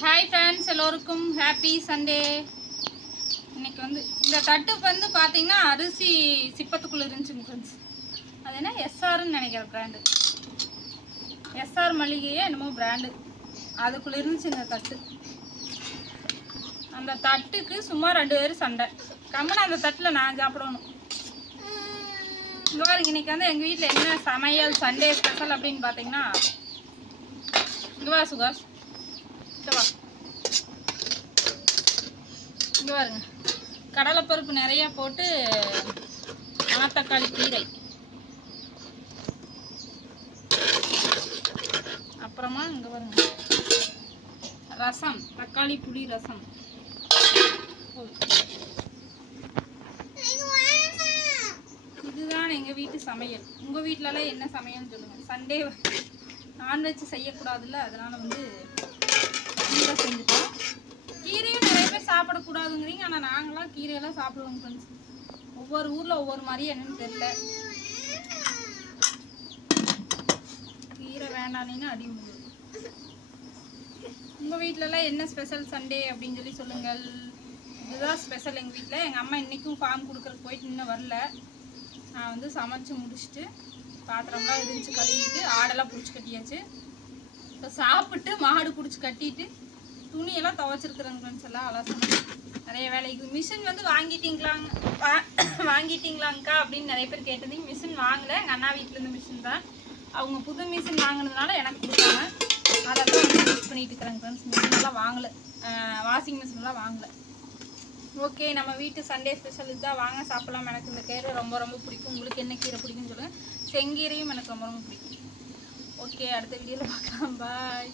Hi friends, எல்லோருக்கும் happy Sunday. இன்னைக்கு இந்த தட்டு பார்த்தீங்கன்னா அரிசி சிப்பத்துக்குள்ளே இருந்துச்சுங்க ஃப்ரெண்ட்ஸ். அது என்ன எஸ்ஆர்ன்னு நினைக்கிறேன் பிராண்டு. எஸ்ஆர் மளிகையே என்னமோ பிராண்டு. அதுக்குள்ளே இருந்துச்சு இந்த தட்டு. அந்த தட்டுக்கு சும்மா 2 பேர் சண்டை. கம்மனா அந்த தட்டில் நான் சாப்பிடணும். இங்கே பாருங்க, இன்னைக்கு எங்கள் வீட்டில் என்ன சமையல் சண்டே ஸ்பெஷல் அப்படின்னு பார்த்தீங்கன்னா, இங்கே வா சுகாஷ், வா இங்கே பாருங்க, கடலைப்பருப்பு நிறைய போட்டு மணத்தக்காளி கீரை, அப்புறமா இங்கே பாருங்க ரசம், தக்காளி புளி ரசம். இதுதான் எங்கள் வீட்டு சமையல். உங்கள் வீட்டிலலாம் என்ன சமையல்னு சொல்லுங்கள். சண்டே நான்வெஜ் செய்யக்கூடாதுல்ல, அதனால் கீரை செஞ்சுட்டோம். கீரையும் நிறைய பேர் சாப்பிடக்கூடாதுங்கிறீங்க, ஆனால் நாங்களாம் கீரையெல்லாம் சாப்பிடுவோங்க ஃப்ரெண்ட்ஸ். ஒவ்வொரு ஊரில் ஒவ்வொரு மாதிரி என்னன்னு தெரியல. கீரை வேண்டானீங்கன்னா அடி உண்டு. உங்கள் வீட்டிலலாம் என்ன ஸ்பெஷல் சண்டே அப்படின்னு சொல்லி சொல்லுங்கள். இதுதான் ஸ்பெஷல் எங்கள் வீட்டில். எங்கள் அம்மா இன்றைக்கும் ஃபார்ம் கொடுக்குறக்கு போயிட்டு இன்னும் வரல. நான் சமைச்சு முடிச்சுட்டு பாத்திரம்லாம் இருந்துச்சு கழுவிட்டு ஆடெல்லாம் பிடிச்சி கட்டியாச்சு. இப்போ சாப்பிட்டு மாடு பிடிச்சி கட்டிட்டு துணியெல்லாம் துவைச்சிருக்குறேங்க ஃப்ரெண்ட்ஸ். எல்லாம் அலசணும், நிறைய வேலைக்கு. மிஷின் வாங்கிட்டீங்களாங்க்கா அப்படின்னு நிறைய பேர் கேட்டதுங்க. மிஷின் வாங்கலை. எங்கள் அண்ணா வீட்டிலேருந்து மிஷின் தான். அவங்க புது மிஷின் வாங்கினதுனால எனக்கு கொடுத்தாங்க. அதெல்லாம் யூஸ் பண்ணிட்டு இருக்கிறேங்க ஃப்ரெண்ட்ஸ். மிஷினெல்லாம் வாங்கலை, வாஷிங் மிஷின்லாம் வாங்கலை. ஓகே, நம்ம வீட்டு சண்டே ஸ்பெஷல் இதுதான். வாங்க சாப்பிட்லாம். எனக்கு இந்த கீரை ரொம்ப ரொம்ப பிடிக்கும். உங்களுக்கு என்ன கீரை பிடிக்கும்னு சொல்லுங்கள். செங்கீரையும் எனக்கு ரொம்ப ரொம்ப பிடிக்கும். ஓகே, அடுத்த வீடியோவில் பார்க்கலாம். பாய்.